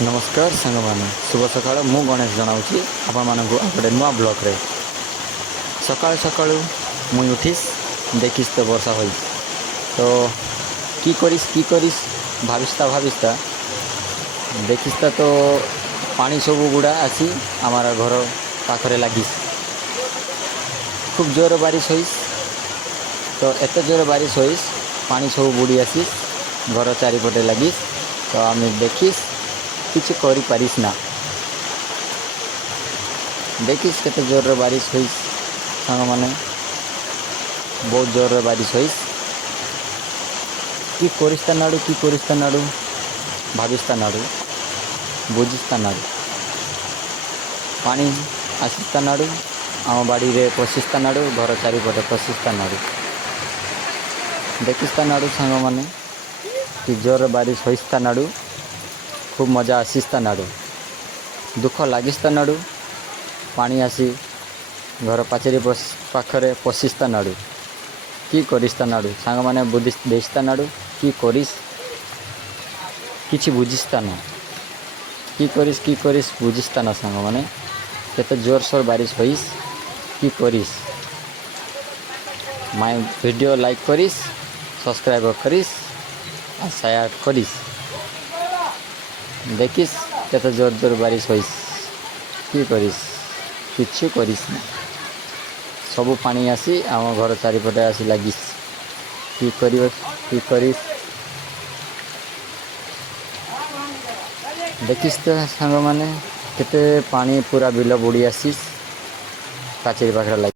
नमस्कार सांग मैंने शुभ सकाळ मु गणेश जनावि आपण मानक गोटे नुआ ब्लॉक रे सकाळ सकाळ मुई उठीस देखिस तो वर्षा हो तो की करिस भाविस्ता देखिस्ता तो पानी सब गुड़ा आसी आमार घर पाखरे लगिस खूब जोर बारिश होइस तो एत जोर बारिश होइस पानी सब बुड़ी आसीस घर चारिपटे लगिस तो आम देखिस किसी करि पारिस ना देखिस केते जोर बारिश होइस सांग माने बहुत जोर बारिश होइस कि करिस्ता नाडू भाविस्ता नाडू बुझिस्ता नाडू पानी आसिस्ता नाडू आम बाड़ी रे पशिस्ता नाडू घर चारिपटे पशिस्ता नाडू देखिस्ता नाडू सांग माने कि जोर बारिश होइस्ता नाडू खूब मजा आसिस्ता नाडू दुख लगिस्ता नाडू पानी आसी घर पाचेरी पाखरे पशिस्ता नाडू कि करिस्ता नाडू सांग माने बुद्धि देस्ता नाडू कि करिस किछि बुझिस्ता ना कि करिस बुझिस्ता ना सांग माने केते जोर सोर बारिश होइस कि करिस माय वीडियो लाइक करिस सब्सक्राइब करिस और शेयर करिस देखिस केते जोर जोर बारिश होइस कि करिस किछु करिस ना सबु पानी आसी आम घर चारिपटे आसी लगिस कि करिस देखिस तो सांग माने केते पानी पूरा बिल बुड़ी आसीस पाचेरी पाखरे लगी।